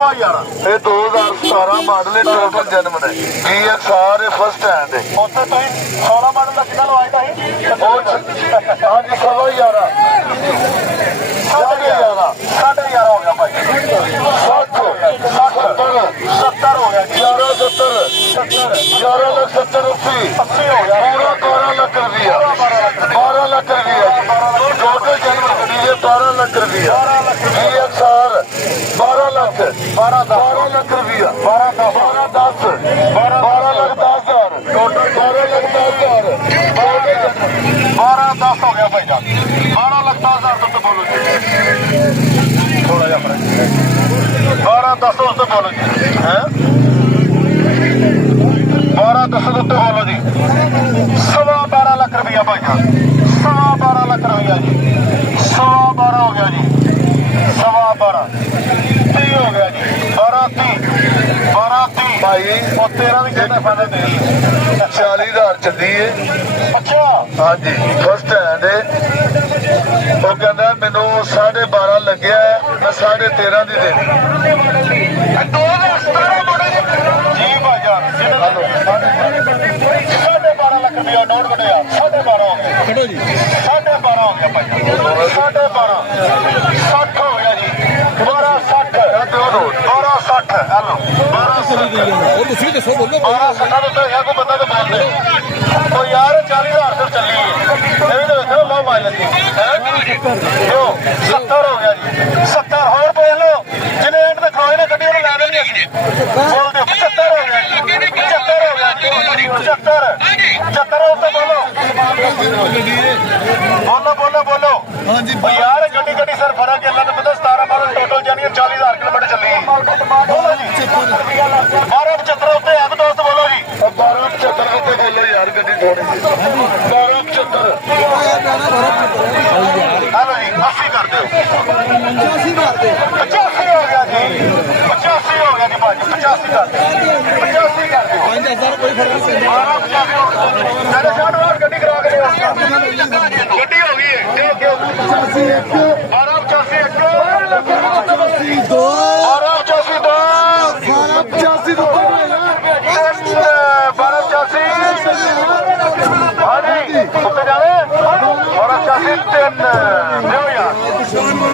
ਇਹ 2017 ਮਾਡਲ ਹੈ, ਟੋਟਲ ਜਨਮ ਨੇ ਇਹ ਸਾਰੇ ਫਸਟ ਹੈਂਡ ਹੈ। ਉੱਥੇ ਤੁਸੀਂ 16 ਮਾਡਲ ਦਾ ਕਿੰਨਾ ਲਵਾਇਆ ਤਾਂ ਹਾਂਜੀ 11.5 11.5 ਹੋ ਗਿਆ ਭਾਈ 60 70 ਹੋ ਗਿਆ 11 ਲੱਖ 70 80 ਹੋ ਗਿਆ ਪੂਰਾ 12 ਲੱਖ ਰੁਪਇਆ 12 ਲੱਖ ਰੁਪਇਆ ਟੋਟਲ ਜਨਮ ਗੱਡੀ ਦੇ 12 ਲੱਖ ਰੁਪਇਆ 12 ਲੱਖ 12 ਲੱਖ ਰੁਪਇਆ 12 10 12 ਲੱਖ 10,000 ਟੋਟਲ 12 ਲੱਖ 10,000 12 10 ਹੋ ਗਿਆ ਭਾਈ ਸਾਹਿਬ 12 ਲੱਖ 10,000 ਤੋਂ ਬੋਲੋ ਜੀ ਥੋੜਾ ਜਿਹਾ ਫਰਕ 12 10 ਤੋਂ ਉੱਤੇ ਬੋਲੋ ਜੀ ਹੈ 12 10 ਤੋਂ ਉੱਤੇ ਬੋਲੋ ਜੀ 12.5 ਲੱਖ ਰੁਪਇਆ ਭਾਈ ਸਾਹਿਬ 12.5 ਲੱਖ ਰੁਪਇਆ ਜੀ 12.5 ਹੋ ਗਿਆ ਜੀ 12.5 30 ਹੋ ਗਿਆ ਜੀ 12 30 ਭਾਈ ਉਹ 13 ਵੀ ਕਹਿੰਦਾ ਫਾਇਦਾ ਦੇ 40,000 ਚੱਲੀ ਹੈ। ਅੱਛਾ ਹਾਂਜੀ ਫਸਟ ਹੈਂਡ ਹੈ। ਉਹ ਕਹਿੰਦਾ ਮੈਨੂੰ 12.5 ਲੱਗਿਆ ਮੈਂ 13.5 ਦੀ ਦੇ ਦਿੱਤੀ। ਜੀ ਭਾਈਜਾਨ 12.5 ਲੱਖ ਰੁਪਇਆ ਨੋਟ ਕੱਢਿਆ 12.5 ਹੋ ਗਿਆ ਖੜੋ ਜੀ 12.5 ਹੋ ਗਿਆ ਭਾਈ 12.5 60 ਹੋ ਗਿਆ ਜੀ 12.60 12.60 ਹਲੋ 12.60 ਉਹ ਤੁਸੀਂ ਦੱਸੋ ਬੋਲੋ 12.60 ਦੇ ਉੱਤੇ ਕੋਈ ਬੰਦਾ ਤੇ ਬੋਲਦੇ ਉਹ ਯਾਰ 40,000 ਤੋਂ ਚੱਲੀ ਇਹ ਵੀ ਤਾਂ ਵੇਖੋ ਲੋ ਮਾਈਲੇਜ ਜੋ 70 ਹੋ ਗਿਆ ਜੀ 70 ਹੋਰ ਪਏ ਲੋ ਜਿਹਨੇ ਐਂਡ ਤੇ ਖਲੋਏ ਨੇ ਗੱਡੀ ਉਹਨੂੰ ਲੈ ਦੇਣੀ ਅਸੀਂ ਬੋਲ ਦਿਓ 75 ਹੋ ਗਿਆ ਜੀ 75 ਹੋ ਗਿਆ ਜੀ 75 ਉੱਤੇ ਬੋਲੋ ਬੋਲੋ ਹਾਂਜੀ ਉਹ ਯਾਰ ਗੱਡੀ ਸਰ ਫਰਕ ਅੱਲਾ ਨੂੰ ਪਤਾ 17 ਮਾਡਲ ਟੋਟਲ ਜਾਨੀ 40,000 ਕਿਲੋਮੀਟਰ ਚੱਲੀ ਬੋਲੋ ਜੀ 12.75 ਉੱਤੇ ਹੈ ਦੋਸਤ ਬੋਲੋ ਜੀ 12.75 ਉੱਤੇ ਬੋਲੋ ਯਾਰ ਗੱਡੀ ਥੋੜੀ 12.75 ਹਲੋ ਜੀ 80 ਕਰ ਦਿਓ 85 ਕਰ ਦੇ 85 ਹੋ ਗਿਆ ਜੀ 85 ਹੋ ਗਿਆ ਜੀ ਭਾਜੀ 85 ਕਰ ਦਿਓ 85 ਕਰ ਦਿਓ 5000 ਕੋਈ ਫਰਕ ਨਹੀਂ ਪੈਂਦਾ 12.85 ਮੇਰੇ ਸ਼ਾਟ ਵਾਰ ਗੱਡੀ ਕਰਾ ਕੇ ਦਿਓ ਗੱਡੀ ਹੋ ਗਈ ਹੈ 85 1 12.85 1 2 12.85 2 85 ਤੋਂ ਪਹਿਲਾਂ 12.85 ਹਾਂਜੀ ਉੱਤੇ ਜਾਵੇ 12.85 3